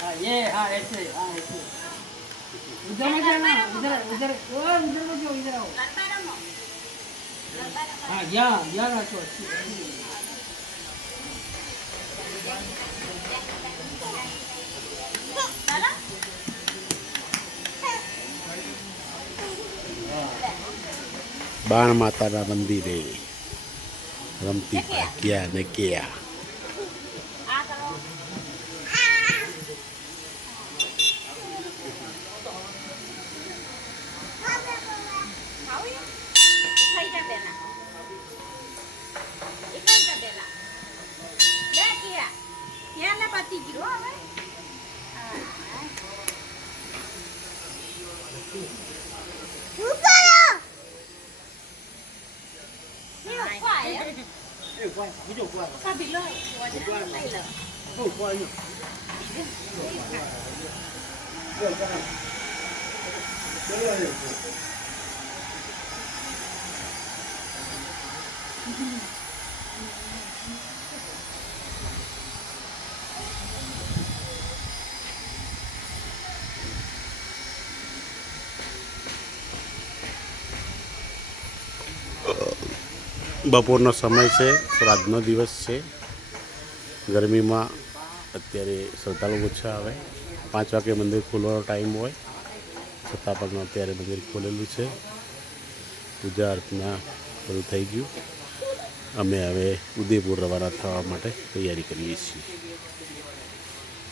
हाँ ये हाँ ऐसे उधर मत जाना उधर उधर उधर मत जाओ इधर आओ हाँ यहाँ रखो બાણ માતાના મંદિરે રમતી ભાગ્યા ને ગયા. બપોરનો સમય છે, શ્રાદ્ધનો દિવસ છે. ગરમીમાં અત્યારે શ્રદ્ધાળુ ઓછા આવે. 5 વાગે મંદિર ખોલવાનો ટાઈમ હોય છતાં પણ અત્યારે મંદિર ખોલેલું છે. પૂજા અર્ચના બધું થઈ ગયું. અમે હવે ઉદયપુર રવાના થવા માટે તૈયારી કરીએ છીએ.